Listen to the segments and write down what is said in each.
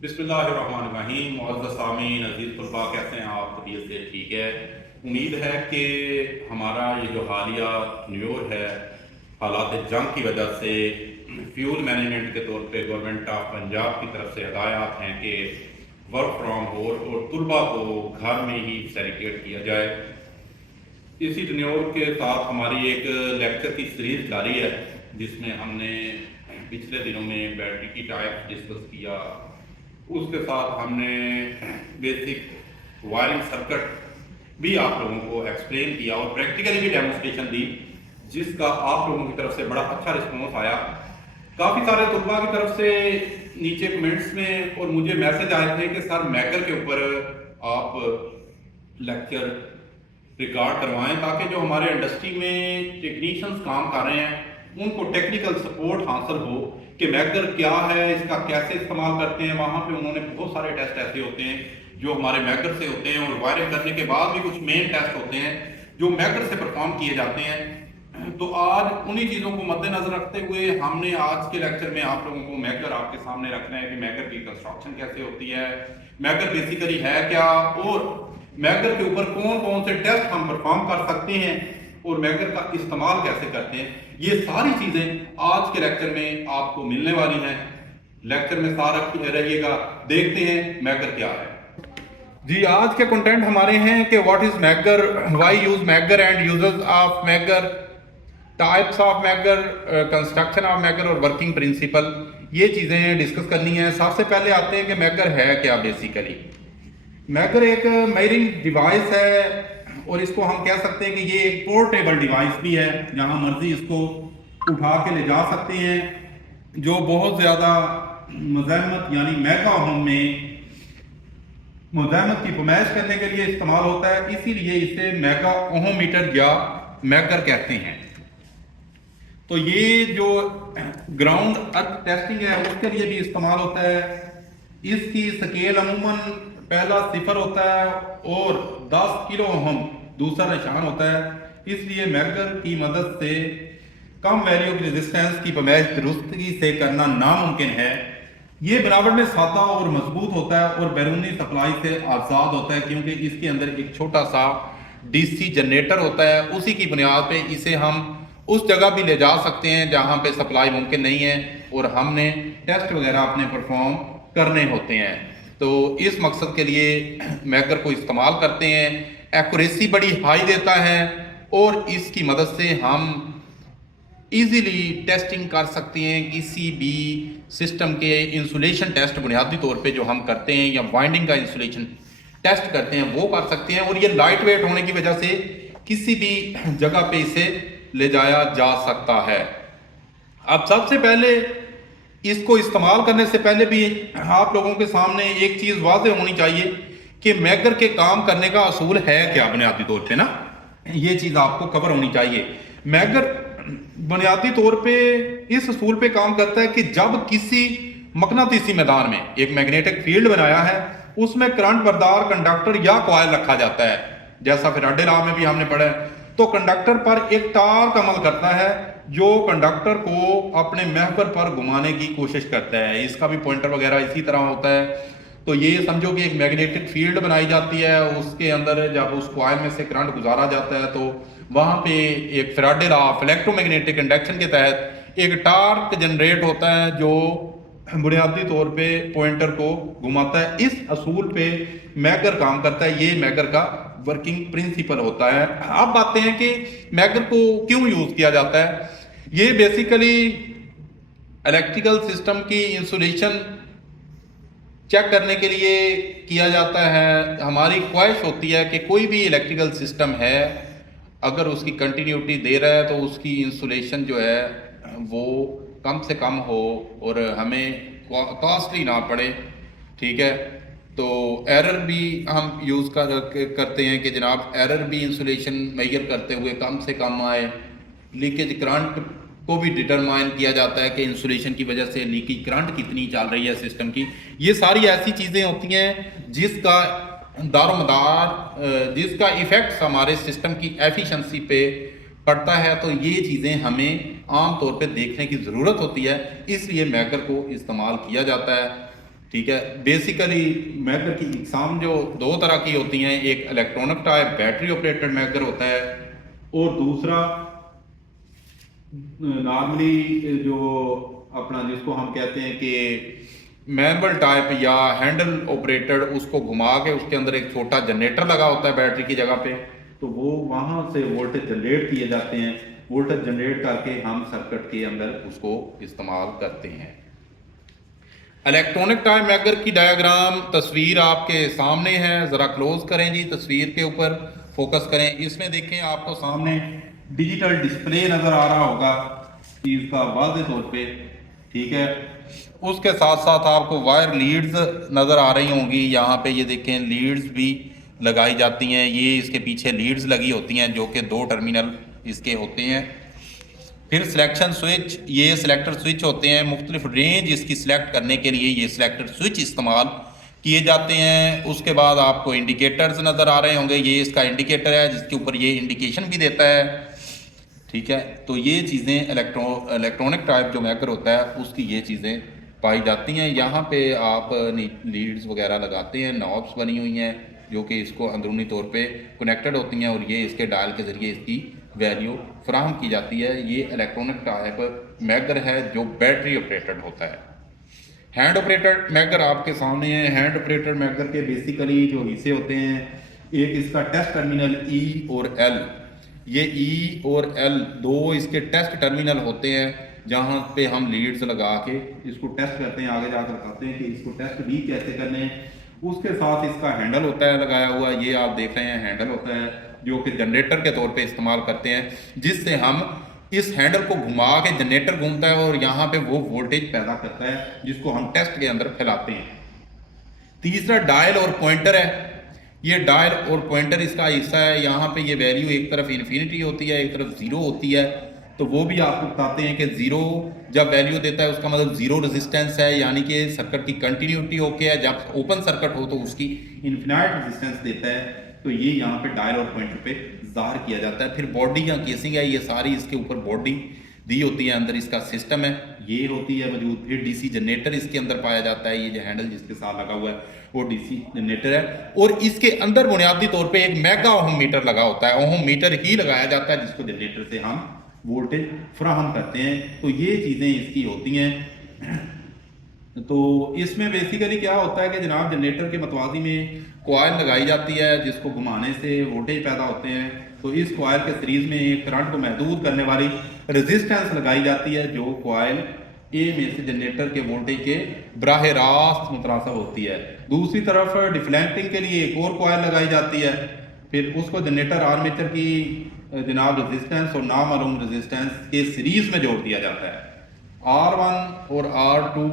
बिस्मिल्लाहिर्रहमानिर्रहीम। मुअज़्ज़ज़ सामीन, अज़ीज़ तलबा, कैसे हैं आप? तबीयत से ठीक है? उम्मीद है कि हमारा ये जो हालिया न्यूर है, हालात जंग की वजह से फ्यूल मैनेजमेंट के तौर पे गवर्नमेंट ऑफ पंजाब की तरफ से हदायत हैं कि वर्क फ्राम होम और तलबा को घर में ही फैसिलिटेट किया जाए। इसी न्यूर के साथ हमारी एक लेक्चर की सीरीज जारी है, जिसमें हमने पिछले दिनों में बैटरी की टाइप डिस्कस किया। उसके साथ हमने बेसिक वायरिंग सर्किट भी आप लोगों को एक्सप्लेन किया और प्रैक्टिकली भी डेमोन्स्ट्रेशन दी, जिसका आप लोगों की तरफ से बड़ा अच्छा रिस्पॉन्स आया। काफ़ी सारे तलबा की तरफ से नीचे कमेंट्स में और मुझे मैसेज आए थे कि सर मैकर के ऊपर आप लेक्चर रिकॉर्ड करवाएं, ताकि जो हमारे इंडस्ट्री में टेक्नीशियंस काम कर रहे हैं उनको टेक्निकल सपोर्ट हासिल हो कि मैकर क्या है, इसका कैसे इस्तेमाल करते हैं। वहाँ पे उन्होंने बहुत सारे टेस्ट ऐसे होते हैं जो हमारे मैकर से होते हैं, और वायरिंग करने के बाद भी कुछ मेन टेस्ट होते हैं जो मैकर से परफॉर्म किए जाते हैं। तो आज उन्हीं चीज़ों को मद्देनजर रखते हुए हमने आज के लेक्चर में आप लोगों को मैकर आपके सामने रखना है कि मैकर की कंस्ट्रक्शन कैसे होती है, मैकर बेसिकली है क्या, और मैकर के ऊपर कौन कौन से टेस्ट हम परफॉर्म कर सकते हैं, और मैकर का इस्तेमाल कैसे करते हैं। ये सारी चीजें आज के लेक्चर में आपको मिलने वाली हैं। लेक्चर में सारा रहिएगा, देखते हैं मैकर क्या है। जी, आज के कंटेंट हमारे हैं कि what is Maikal, why use Maikal and users of Maikal, types of Maikal, construction of Maikal और वर्किंग प्रिंसिपल। ये चीजें डिस्कस करनी है। सबसे पहले आते हैं कि मैकर है क्या। बेसिकली मैकर एक मेजरिंग डिवाइस है, और इसको हम कह सकते हैं कि ये एक पोर्टेबल डिवाइस भी है, जहां मर्जी इसको उठा के ले जा सकते हैं, जो बहुत ज़्यादा मज़ाहमत यानी मेगा होम में मज़ाहमत की पैमाइश करने के लिए इस्तेमाल होता है। इसीलिए इसे मेगा ओहोमीटर या मैकर कहते हैं। तो ये जो ग्राउंड अर्थ टेस्टिंग है उसके लिए भी इस्तेमाल होता है। इसकी स्केल अमूमन पहला 0 होता है और 10 किलो ओहम दूसरा निशान होता है। इसलिए मैकर की मदद से कम वैल्यू की रेजिस्टेंस की पैमाइश दुरुस्ती से करना नामुमकिन है। ये बनावट में सादा और मजबूत होता है और बैरूनी सप्लाई से आज़ाद होता है, क्योंकि इसके अंदर एक छोटा सा डीसी जनरेटर होता है। उसी की बुनियाद पे इसे हम उस जगह भी ले जा सकते हैं जहाँ पे सप्लाई मुमकिन नहीं है, और हमने टेस्ट वगैरह अपने परफॉर्म करने होते हैं। तो इस मकसद के लिए मैकर को इस्तेमाल करते हैं। एक्यूरेसी बड़ी हाई देता है, और इसकी मदद से हम इजीली टेस्टिंग कर सकते हैं। किसी भी सिस्टम के इंसुलेशन टेस्ट बुनियादी तौर पे जो हम करते हैं, या वाइंडिंग का इंसुलेशन टेस्ट करते हैं, वो कर सकते हैं। और ये लाइट वेट होने की वजह से किसी भी जगह पे इसे ले जाया जा सकता है। अब सबसे पहले इसको इस्तेमाल करने से पहले भी आप लोगों के सामने एक चीज वाज़ेह होनी चाहिए कि मैकर के काम करने का असूल है क्या। बुनियादी तौर पे ना ये चीज आपको कवर होनी चाहिए। मैकर बुनियादी तौर पे इस असूल पे काम करता है कि जब किसी मकनातीसी मैदान में एक मैग्नेटिक फील्ड बनाया है, उसमें करंट बरदार कंडक्टर या कॉइल रखा जाता है, जैसा फैराडे लॉ में भी हमने पढ़ा है। तो कंडक्टर पर एक टार्क अमल करता है जो कंडक्टर को अपने महवर पर घुमाने की कोशिश करता है। इसका भी पॉइंटर वगैरह इसी तरह होता है। तो ये समझो कि एक मैग्नेटिक फील्ड बनाई जाती है, उसके अंदर जब उस कॉइल में से करंट गुजारा जाता है तो वहाँ पे एक Faraday law of electromagnetic induction के तहत एक टार्क जनरेट होता है जो बुनियादी तौर पे पॉइंटर को घुमाता है। इस असूल पे मैकर काम करता है। ये मैकर का वर्किंग प्रिंसिपल होता है। अब आते हैं कि मैकर को क्यों यूज किया जाता है। ये बेसिकली इलेक्ट्रिकल सिस्टम की इंसुलेशन चेक करने के लिए किया जाता है। हमारी ख्वाहिश होती है कि कोई भी इलेक्ट्रिकल सिस्टम है, अगर उसकी कंटिन्यूटी दे रहा है तो उसकी इंसुलेशन जो है वो कम से कम हो और हमें कॉस्टली ना पड़े। ठीक है, तो एरर भी हम यूज़ करते हैं कि जनाब एरर भी इंसुलेशन मेजर करते हुए कम से कम आए। लीकेज करंट को भी डिटरमाइन किया जाता है कि इंसुलेशन की वजह से लीकेज करंट कितनी चल रही है सिस्टम की। ये सारी ऐसी चीज़ें होती हैं जिसका दारोमदार, जिसका इफेक्ट हमारे सिस्टम की एफिशिएंसी पे पड़ता है। तो ये चीज़ें हमें आम तौर पे देखने की ज़रूरत होती है, इसलिए मैकर को इस्तेमाल किया जाता है। ठीक है। बेसिकली मैगर की इकसाम जो दो तरह की होती हैं, एक electronic type battery operated megger होता है और दूसरा नॉर्मली जो अपना जिसको हम कहते हैं कि मैनुअल टाइप या हैंडल ऑपरेटेड, उसको घुमा के उसके अंदर एक छोटा जनरेटर लगा होता है बैटरी की जगह पे, तो वो वहाँ से वोल्टेज जनरेट किए जाते हैं। वोल्टेज जनरेट करके हम सर्किट के अंदर उसको इस्तेमाल करते हैं। इलेक्ट्रॉनिक टाइम मैगर की डायग्राम तस्वीर आपके सामने है, ज़रा क्लोज करें जी, तस्वीर के ऊपर फोकस करें। इसमें देखें आपको सामने डिजिटल डिस्प्ले नज़र आ रहा होगा चीज़ का वाज़े तौर पे, ठीक है। उसके साथ साथ आपको वायर लीड्स नज़र आ रही होंगी, यहाँ पे ये देखें लीड्स भी लगाई जाती हैं। ये इसके पीछे लीड्स लगी होती हैं जो कि 2 टर्मिनल इसके होते हैं। फिर सिलेक्शन स्विच, ये सिलेक्टर स्विच होते हैं, मुख्तलिफ रेंज इसकी सिलेक्ट करने के लिए ये सिलेक्टर स्विच इस्तेमाल किए जाते हैं। उसके बाद आपको इंडिकेटर्स नज़र आ रहे होंगे, ये इसका इंडिकेटर है जिसके ऊपर ये इंडिकेशन भी देता है, ठीक है। तो ये चीज़ें इलेक्ट्रॉनिक टाइप जो मैकर होता है उसकी ये चीज़ें पाई जाती हैं। यहाँ पे आप लीड्स वगैरह लगाते हैं, नॉब्स बनी हुई हैं जो कि इसको अंदरूनी तौर पे कनेक्टेड होती हैं और ये इसके डायल के ज़रिए इसकी वैल्यू फराहम की जाती है। ये इलेक्ट्रॉनिक टाइप मैगर है जो बैटरी ऑपरेटेड होता है। हैंड ऑपरेटेड मैगर आपके सामने है। हैंड ऑपरेटेड मैगर के बेसिकली जो हिस्से होते हैं, एक इसका टेस्ट टर्मिनल ई और एल, ये ई और एल दो इसके टेस्ट टर्मिनल होते हैं जहाँ पे हम लीड्स लगा के इसको टेस्ट करते हैं, आगे जाकर बताते हैं कि इसको टेस्ट भी कैसे करने हैं। उसके साथ इसका हैंडल होता है लगाया हुआ, ये आप देख रहे हैं हैंडल होता है जो कि जनरेटर के तौर पे इस्तेमाल करते हैं, जिससे हम इस हैंडल को घुमा के जनरेटर घूमता है और यहाँ पे वो वोल्टेज पैदा करता है जिसको हम टेस्ट के अंदर फैलाते हैं। तीसरा डायल और पॉइंटर है। ये डायल और पॉइंटर इसका हिस्सा है। यहाँ पे ये वैल्यू एक तरफ इन्फिनिटी होती है, एक तरफ ज़ीरो होती है। तो वो भी आपको बताते हैं कि ज़ीरो जब वैल्यू देता है उसका मतलब ज़ीरो रेजिस्टेंस है, यानी कि सर्किट की कंटिन्यूटी ओके है। जब ओपन सर्किट हो तो उसकी इन्फिनाइट रेजिस्टेंस देता है। तो ये यहाँ पे डायल और पॉइंटर पे ज़ाहिर किया जाता है। फिर बॉडी या केसिंग है, ये सारी इसके ऊपर बॉडी दी होती है, अंदर इसका सिस्टम है ये होती है मौजूद। फिर डीसी जनरेटर इसके अंदर पाया जाता है, ये जो हैंडल जिसके साथ लगा हुआ है वो डीसी जनरेटर है। और इसके अंदर बुनियादी तौर पे एक मेगा ओम मीटर लगा होता है, ओम मीटर ही लगाया जाता है जिसको जनरेटर से हम वोल्टेज फराहम करते हैं। तो ये चीज़ें इसकी होती हैं। तो इसमें बेसिकली क्या होता है कि जनाब जनरेटर के मतवाजी में कॉइल लगाई जाती है जिसको घुमाने से वोल्टेज पैदा होते हैं। तो इस कॉइल के सीरीज में एक करंट को महदूद करने वाली रेजिस्टेंस लगाई जाती है जो कॉइल ए में से जनरेटर के वोल्टेज के बराह रास्त मुतनासिब होती है। दूसरी तरफ डिफ्लेक्टिंग के लिए एक और कॉइल लगाई जाती है, फिर उसको जनरेटर आर्मेचर की जनाब रेजिस्टेंस और नामालूम रेजिस्टेंस के सीरीज में जोड़ दिया जाता है। R1 और R2,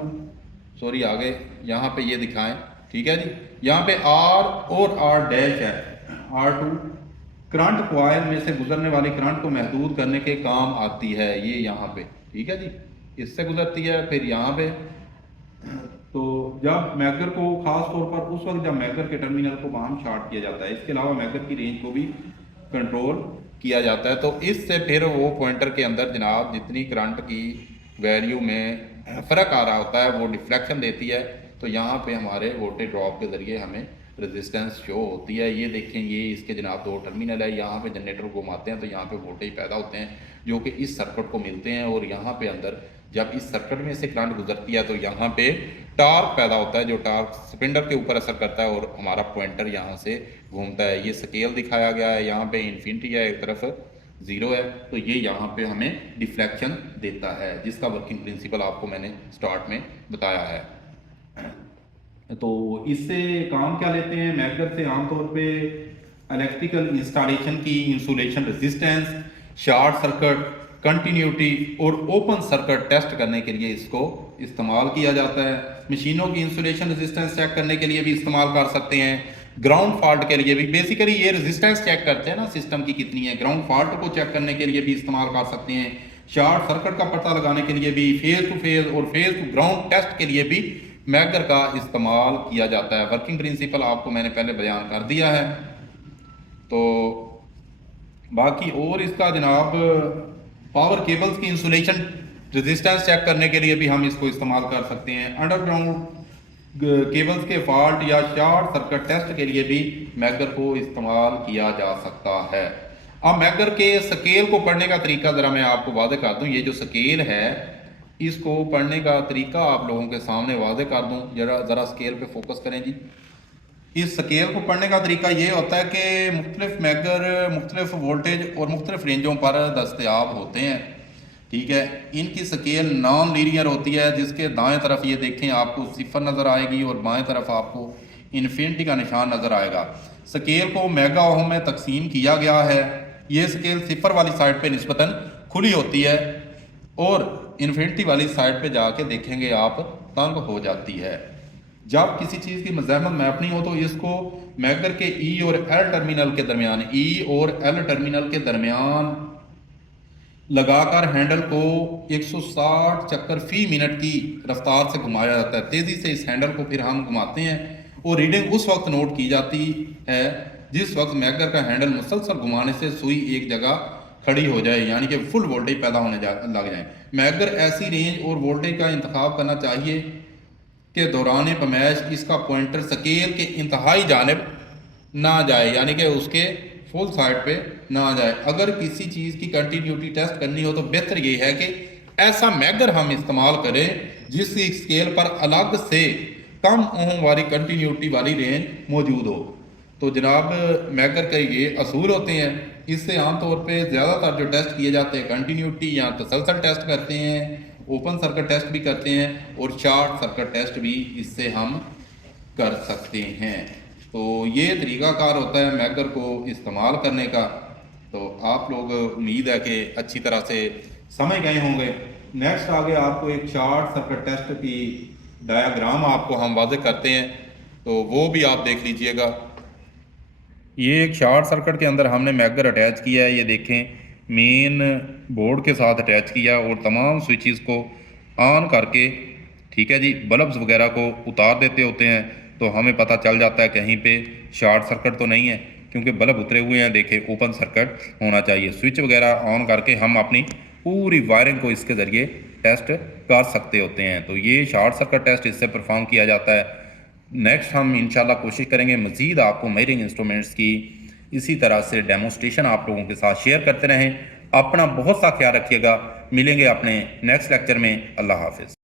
सॉरी आगे यहाँ पे ये दिखाएं, ठीक है जी। यहाँ पे R और R डैश है। R2 करंट कॉइल में से गुजरने वाली करंट को महदूद करने के काम आती है, ये यहाँ पे, ठीक है जी, इससे गुजरती है। फिर यहाँ पे तो जब मैगर को खास तौर पर उस वक्त जब मैगर के टर्मिनल को बाहम शार्ट किया जाता है, इसके अलावा मैगर की रेंज को भी कंट्रोल किया जाता है। तो इससे फिर वो पॉइंटर के अंदर जनाब जितनी करंट की वैल्यू में फ़र्क आ रहा होता है वो डिफ्लेक्शन देती है। तो यहाँ पे हमारे वोल्टेज ड्रॉप के ज़रिए हमें रेजिस्टेंस शो होती है। ये देखें, ये इसके जनाब दो टर्मिनल है, यहाँ पे जनरेटर को घुमाते हैं तो यहाँ पे वोल्टेज पैदा होते हैं जो कि इस सर्किट को मिलते हैं। और यहाँ पे अंदर जब इस सर्किट में से करंट गुजरती है तो यहाँ पे टार्क पैदा होता है, जो टार्क स्पिंडल के ऊपर असर करता है और हमारा पॉइंटर यहाँ से घूमता है। ये स्केल दिखाया गया है, यहाँ पे इन्फिनिटी है, एक तरफ ज़ीरो है। तो ये यहाँ पे हमें डिफ्लेक्शन देता है जिसका वर्किंग प्रिंसिपल आपको मैंने स्टार्ट में बताया है। तो इससे काम क्या लेते हैं मैगर से? आमतौर पे इलेक्ट्रिकल इंस्टॉलेशन की insulation resistance, short circuit, continuity और ओपन सर्किट टेस्ट करने के लिए इसको इस्तेमाल किया जाता है। मशीनों की इंसुलेशन रेजिस्टेंस चेक करने के लिए भी इस्तेमाल कर सकते हैं। ग्राउंड फॉल्ट के लिए भी, बेसिकली ये रेजिस्टेंस चेक करते हैं ना सिस्टम की कितनी है, ग्राउंड फॉल्ट को चेक करने के लिए भी इस्तेमाल कर सकते हैं। शॉर्ट सर्किट का पता लगाने के लिए भी, फेज टू फेज और फेज टू ग्राउंड टेस्ट के लिए भी मैगर का इस्तेमाल किया जाता है। वर्किंग प्रिंसिपल आपको मैंने पहले बयान कर दिया है। तो बाकी और इसका जनाब पावर केबल्स की इंसुलेशन रेजिस्टेंस चेक करने के लिए भी हम इसको इस्तेमाल कर सकते हैं। अंडरग्राउंड केबल्स के फॉल्ट या शॉर्ट सर्किट टेस्ट के लिए भी मैगर को इस्तेमाल किया जा सकता है। अब मैगर के स्केल को पढ़ने का तरीका ज़रा मैं आपको वादे कर दूं। ये जो स्केल है इसको पढ़ने का तरीका आप लोगों के सामने वादे कर दूं। ज़रा स्केल पे फोकस करें जी। इस स्केल को पढ़ने का तरीका ये होता है कि मुख्तलिफ मैगर मुख्तलिफ वोल्टेज और मुख्तलिफ रेंजों पर दस्तयाब होते हैं। ठीक है, इनकी स्केल नॉन लीनियर होती है, जिसके दाएं तरफ ये देखें आपको 0 नज़र आएगी और बाएं तरफ आपको इन्फिनिटी का निशान नज़र आएगा। स्केल को मेगा ओम में तकसीम किया गया है। ये स्केल 0 वाली साइड पे निस्बतन खुली होती है और इन्फिनिटी वाली साइड पे जाके देखेंगे आप तंग हो जाती है। जब किसी चीज़ की मज़ाहमत मैप नहीं हो तो इसको मैगर के ई और एल टर्मिनल के दरमियान लगाकर हैंडल को 160 चक्कर फी मिनट की रफ्तार से घुमाया जाता है। तेज़ी से इस हैंडल को फिर हम घुमाते हैं और रीडिंग उस वक्त नोट की जाती है जिस वक्त मैगर का हैंडल मुसलसल घुमाने से सुई एक जगह खड़ी हो जाए, यानी कि फुल वोल्टेज पैदा होने लग जाए। मैगर ऐसी रेंज और वोल्टेज का इंतखाब करना चाहिए के दौरान पमैश इसका पॉइंटर स्केल के इंतहाई जानिब ना जाए, यानी कि उसके फुल साइड पे ना जाए। अगर किसी चीज़ की कंटिन्यूटी टेस्ट करनी हो तो बेहतर ये है कि ऐसा मैगर हम इस्तेमाल करें जिसकी स्केल पर अलग से कम ओम वाली कंटिन्यूटी वाली रेंज मौजूद हो। तो जनाब मैगर के ये असूल होते हैं। इससे आमतौर पे ज़्यादातर जो टेस्ट किए जाते हैं कंटिन्यूटी या तसलसल टेस्ट करते हैं, ओपन सर्किट टेस्ट भी करते हैं और शॉर्ट सर्किट टेस्ट भी इससे हम कर सकते हैं। तो ये तरीक़ाकार होता है मैगर को इस्तेमाल करने का। तो आप लोग उम्मीद है कि अच्छी तरह से समझ गए होंगे। नेक्स्ट आगे आपको एक शॉर्ट सर्किट टेस्ट की डायग्राम आपको हम वाज़ेह करते हैं, तो वो भी आप देख लीजिएगा। ये एक शॉर्ट सर्किट के अंदर हमने मैगर अटैच किया है, ये देखें मेन बोर्ड के साथ अटैच किया और तमाम स्विचेस को ऑन करके, ठीक है जी, बल्ब्स वगैरह को उतार देते होते हैं तो हमें पता चल जाता है कहीं पे शॉर्ट सर्किट तो नहीं है, क्योंकि बल्ब उतरे हुए हैं। देखें ओपन सर्किट होना चाहिए। स्विच वगैरह ऑन करके हम अपनी पूरी वायरिंग को इसके ज़रिए टेस्ट कर सकते होते हैं। तो ये शॉर्ट सर्किट टेस्ट इससे परफॉर्म किया जाता है। नेक्स्ट हम इंशाल्लाह कोशिश करेंगे मज़ीद आपको मेजरिंग इंस्ट्रूमेंट्स की इसी तरह से डेमोस्ट्रेशन आप लोगों के साथ शेयर करते रहें। अपना बहुत सा ख्याल रखिएगा। मिलेंगे अपने नेक्स्ट लेक्चर में। अल्लाह हाफिज़।